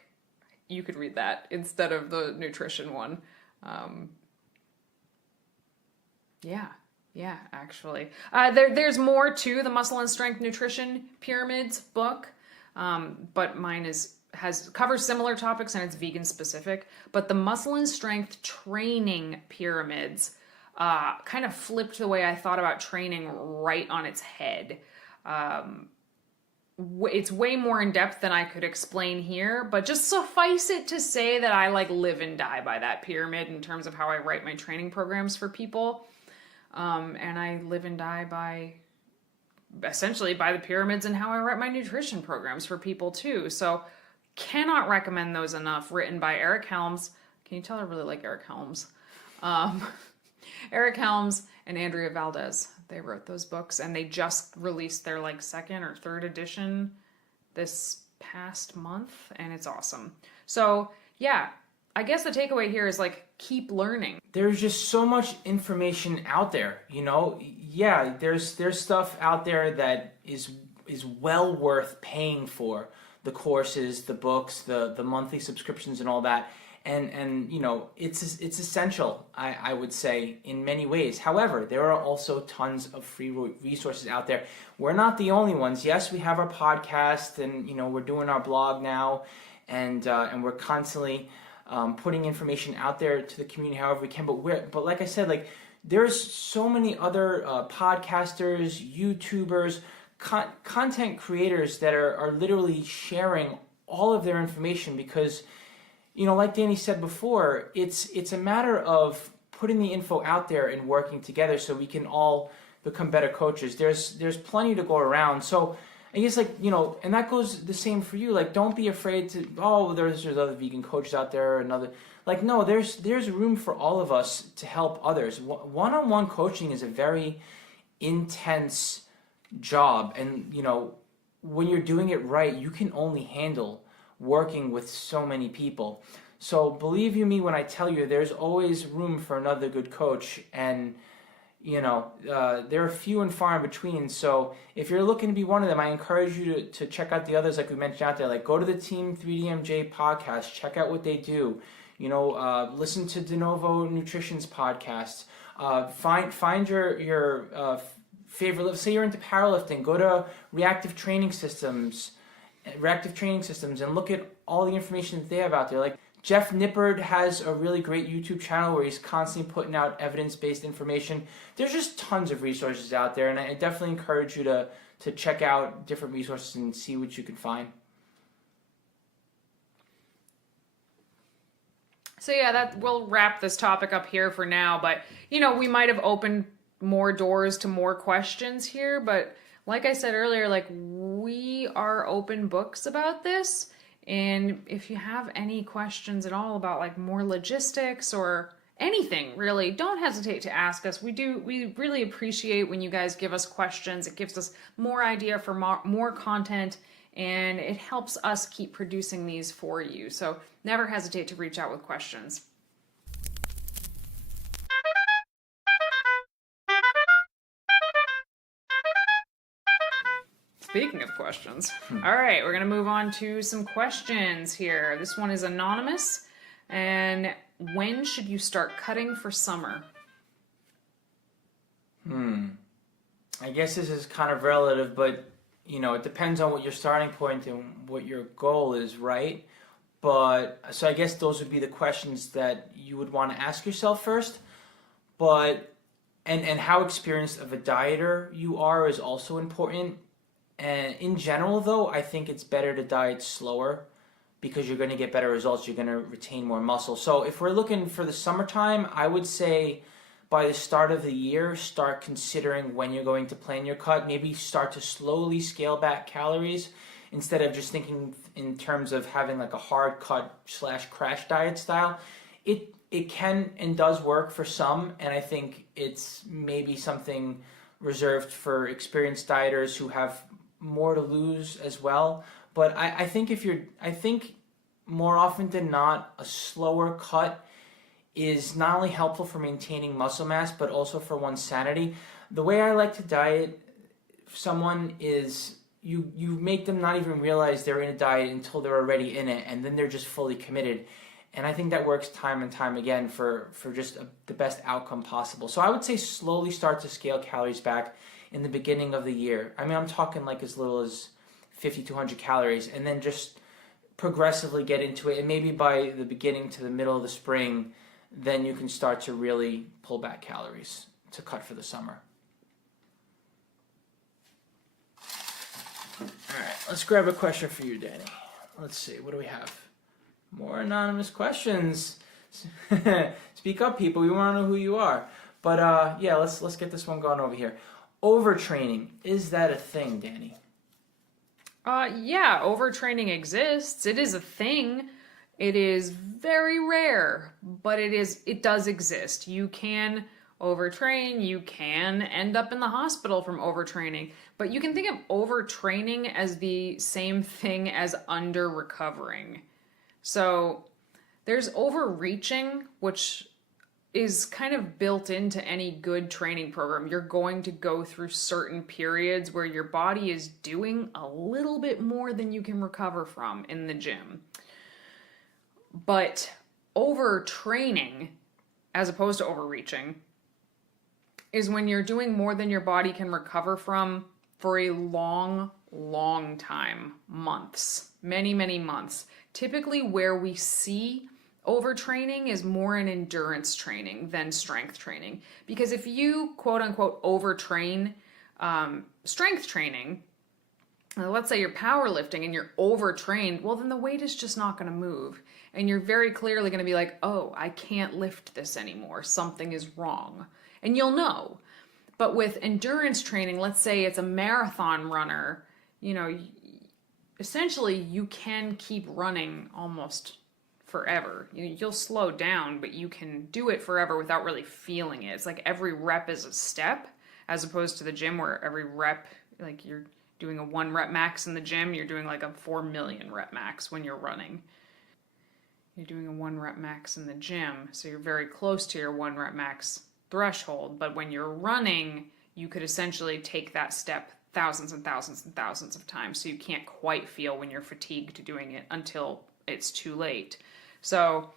you could read that instead of the nutrition one. Yeah, actually. There's more to the Muscle and Strength Nutrition Pyramids book, but mine covers similar topics and it's vegan specific. But the Muscle and Strength Training Pyramids kind of flipped the way I thought about training right on its head. it's way more in depth than I could explain here, but just suffice it to say that I like live and die by that pyramid in terms of how I write my training programs for people. And I live and die by essentially by the pyramids and how I write my nutrition programs for people too. So cannot recommend those enough. Written by Eric Helms. Can you tell I really like Eric Helms? Eric Helms and Andrea Valdez. They wrote those books, and they just released their like second or third edition this past month, and it's awesome. So yeah, I guess the takeaway here is like keep learning. There's just so much information out there, you know. Yeah, there's stuff out there that is well worth paying for. The courses, the books, the monthly subscriptions, and all that. And you know, it's essential, I would say, in many ways. However, there are also tons of free resources out there. We're not the only ones. Yes, we have our podcast, and you know, we're doing our blog now, and we're constantly putting information out there to the community however we can. But like I said, like there's so many other podcasters, YouTubers, content creators that are literally sharing all of their information because, you know, like Danny said before, it's a matter of putting the info out there and working together so we can all become better coaches. There's plenty to go around. So I guess, like, you know, and that goes the same for you. Like, don't be afraid to, there's other vegan coaches out there, like, no, there's room for all of us to help others. One-on-one coaching is a very intense job, and you know, when you're doing it right, you can only handle working with so many people. So believe you me when I tell you, there's always room for another good coach, and you know, they're few and far in between. So if you're looking to be one of them, I encourage you to check out the others like we mentioned out there. Like, go to the Team 3DMJ podcast, check out what they do. You know, listen to De Novo Nutrition's podcasts. Find your favorite. Let's say you're into powerlifting, go to Reactive Training Systems, and look at all the information that they have out there. Like, Jeff Nippard has a really great YouTube channel where he's constantly putting out evidence-based information. There's just tons of resources out there, and I definitely encourage you to check out different resources and see what you can find. So yeah, that we'll wrap this topic up here for now, but you know, we might have opened more doors to more questions here, but like I said earlier, like, we are open books about this. And if you have any questions at all about like more logistics or anything, really, don't hesitate to ask us. We really appreciate when you guys give us questions. It gives us more idea for more content, and it helps us keep producing these for you. So never hesitate to reach out with questions. Speaking of questions, all right, we're going to move on to some questions here. This one is anonymous. And when should you start cutting for summer? I guess this is kind of relative, but, you know, it depends on what your starting point and what your goal is, right? But, so I guess those would be the questions that you would want to ask yourself first. But, and how experienced of a dieter you are is also important. And in general, though, I think it's better to diet slower because you're going to get better results. You're going to retain more muscle. So if we're looking for the summertime, I would say by the start of the year, start considering when you're going to plan your cut. Maybe start to slowly scale back calories instead of just thinking in terms of having like a hard cut / crash diet style. It can and does work for some, and I think it's maybe something reserved for experienced dieters who have more to lose as well. But I think I think more often than not, a slower cut is not only helpful for maintaining muscle mass, but also for one's sanity. The way I like to diet someone is you make them not even realize they're in a diet until they're already in it, and then they're just fully committed. And I think that works time and time again for just the best outcome possible. So I would say slowly start to scale calories back in the beginning of the year. I mean, I'm talking like as little as 50 to 100 calories, and then just progressively get into it. And maybe by the beginning to the middle of the spring, then you can start to really pull back calories to cut for the summer. Alright, let's grab a question for you, Danny. Let's see, what do we have? More anonymous questions. Speak up, people. We want to know who you are. But yeah, let's get this one going over here. Overtraining, is that a thing, Danny? Yeah, overtraining exists. It is a thing. It is very rare, but it does exist. You can overtrain, you can end up in the hospital from overtraining, but you can think of overtraining as the same thing as under-recovering. So there's overreaching, which is kind of built into any good training program. You're going to go through certain periods where your body is doing a little bit more than you can recover from in the gym. But overtraining, as opposed to overreaching, is when you're doing more than your body can recover from for a long, long time. Months. Many, many months. Typically where we see overtraining is more in endurance training than strength training. Because if you, quote unquote, overtrain strength training, let's say you're powerlifting and you're overtrained, well then the weight is just not going to move. And you're very clearly going to be like, oh, I can't lift this anymore. Something is wrong. And you'll know. But with endurance training, let's say it's a marathon runner, you know, essentially you can keep running almost forever. You'll slow down, but you can do it forever without really feeling it. It's like every rep is a step, as opposed to the gym where every rep, like you're doing a 1 rep max in the gym, you're doing like a 4 million rep max when you're running. You're doing a 1 rep max in the gym, so you're very close to your 1 rep max threshold, but when you're running, you could essentially take that step thousands and thousands and thousands of times, so you can't quite feel when you're fatigued doing it until it's too late. So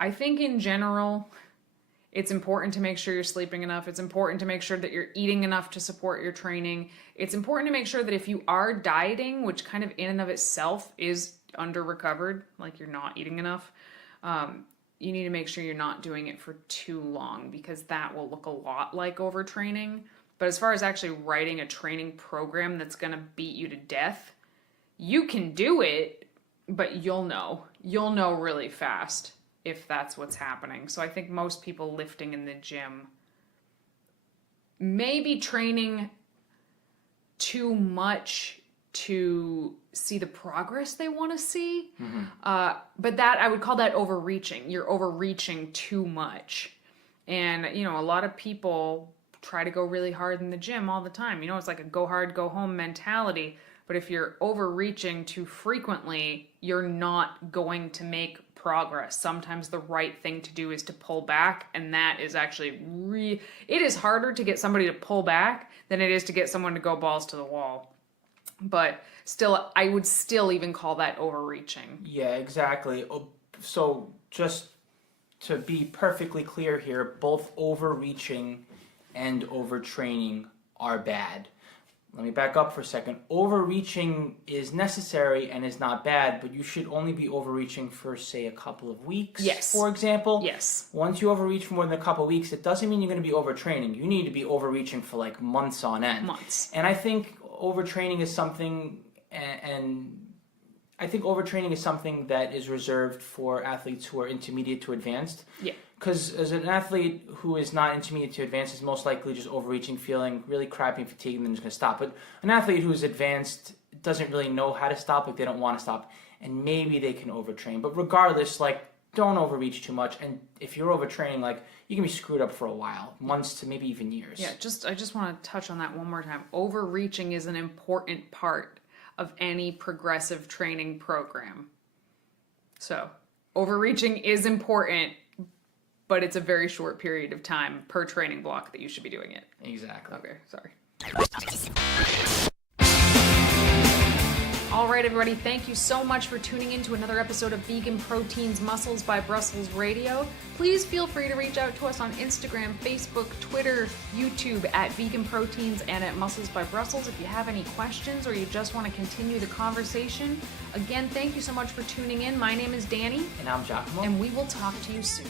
I think in general, it's important to make sure you're sleeping enough. It's important to make sure that you're eating enough to support your training. It's important to make sure that if you are dieting, which kind of in and of itself is under-recovered, like you're not eating enough, you need to make sure you're not doing it for too long, because that will look a lot like overtraining. But as far as actually writing a training program that's going to beat you to death, you can do it, but you'll know. You'll know really fast if that's what's happening. So I think most people lifting in the gym may be training too much to see the progress they want to see. But that, I would call that overreaching. You're overreaching too much. And, you know, a lot of people try to go really hard in the gym all the time. You know, it's like a go hard, go home mentality. But if you're overreaching too frequently, you're not going to make progress. Sometimes the right thing to do is to pull back, and that is actually it is harder to get somebody to pull back than it is to get someone to go balls to the wall. But still, I would still even call that overreaching. Yeah, exactly. So just to be perfectly clear here, both overreaching and overtraining are bad. Let me back up for a second. Overreaching is necessary and is not bad, but you should only be overreaching for, say, a couple of weeks, yes, for example. Yes. Once you overreach for more than a couple of weeks, it doesn't mean you're going to be overtraining. You need to be overreaching for like months on end. Months. And I think overtraining is something, and I think overtraining is something that is reserved for athletes who are intermediate to advanced. Yeah. Because as an athlete who is not intermediate to advanced is most likely just overreaching, feeling really crappy and fatigued, and then just going to stop. But an athlete who is advanced doesn't really know how to stop, like they don't want to stop, and maybe they can overtrain. But regardless, like, don't overreach too much. And if you're overtraining, like, you can be screwed up for a while, months to maybe even years. Yeah, I just want to touch on that one more time. Overreaching is an important part of any progressive training program. So, overreaching is important, but it's a very short period of time per training block that you should be doing it. Exactly. Okay, sorry. All right, everybody, thank you so much for tuning in to another episode of Vegan Proteins Muscles by Brussels Radio. Please feel free to reach out to us on Instagram, Facebook, Twitter, YouTube at Vegan Proteins and at Muscles by Brussels if you have any questions or you just want to continue the conversation. Again, thank you so much for tuning in. My name is Danny. And I'm Giacomo. And we will talk to you soon.